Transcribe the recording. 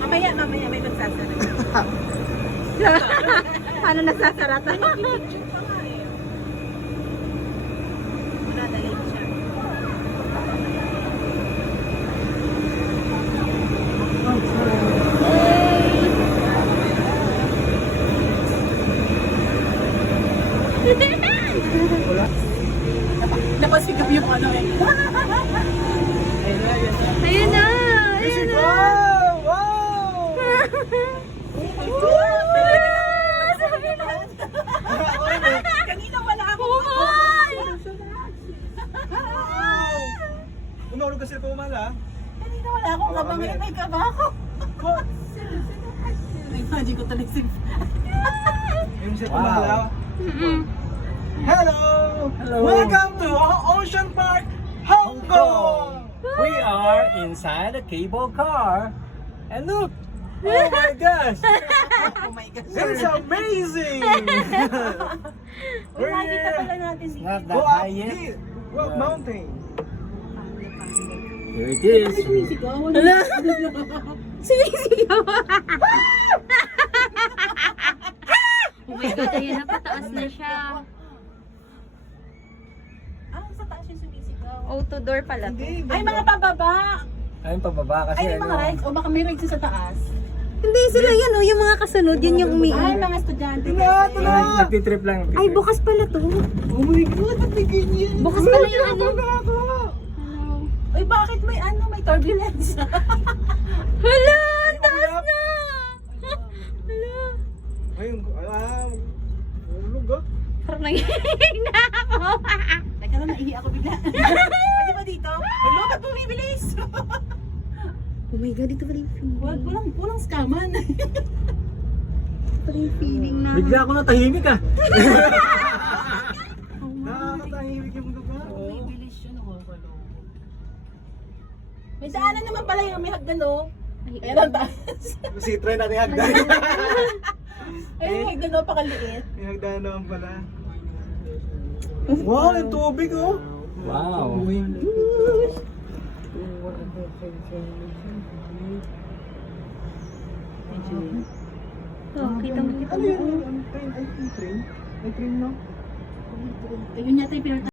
Mamaya may nagsasara. Paano nagsasarata? Picture pa nga eh. Wala na late siya. Napasigaw yung ano eh. Ayun na! Ayun na! Wow! Kanina wala ako. Umawag kasi po mala. Kanina wala akong kabangin. May kaba ako. Imagine ko talaga si... Yung si Pumala. Mm-mm. Hello! Hello! Welcome to Ocean Park, Hong Kong! We are inside a cable car. And look! Oh my gosh! Oh my God. It's amazing! Uy, nakikita pala natin si... Not Go that up high yet. here! Go up mountain! Here it is. Hala! Sinisigaw! Oh my God, ayun na, pataas na siya. Ah, sa taas yung sumisigaw. Auto door pala to. Ay, mga pababa! Ayun pababa kasi Ay, may mga rides. O baka may rides sa taas. Hindi sila yan oh, yung mga kasunod, yun yung Ay, umiiyak. mga estudyante. Tula, tula! Nagtitrip lang. Ay, bukas pala to. Oh my God, ba't may ganyan? Bukas pala yung ano. Uy, bakit may ano? May turbulence. Hala, ang taas na! Hala. Ayun, ulog ah. Parang nanginig na ako. Teka lang, naihi ako bigla. Pwede ba dito? Hello, ba't bumibilis? Oh my God, ito pala yung feeling. Walang scaman. Pala yung feeling na. Bigla ako natahimik ah. Nakakatahimik yung lugar. Bumibilis siya, nakakalo. May daanan naman pala yung may hagdan, oh. Ayan ang taas. Si try natin hagdan. Ayun, yung hagdan, oh, pakaliit. May hagdan naman pala. Wow, yung tubig oh. Wow. Oh, kitang-kita Ano mo. yun? Train? Ay, train? May train no? Ayun yata yung pinunta.